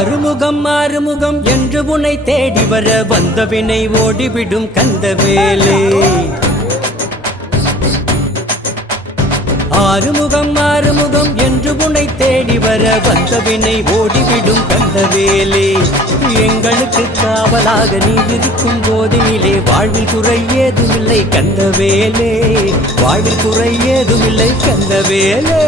ஆறுமுகம் என்று உன்னை தேடி வர வந்த வினை ஓடிவிடும் கந்தவேலே. ஆறுமுகம் என்று உன்னை தேடி வர வந்த வினை ஓடிவிடும் கந்தவேலே. எங்களுக்கு காவலாக நீ இருக்கும் போதினிலே வாழ்வில் குறை ஏதுமில்லை கந்தவேலே, வாழ்வில் குறை ஏதுமில்லை கந்தவேலே.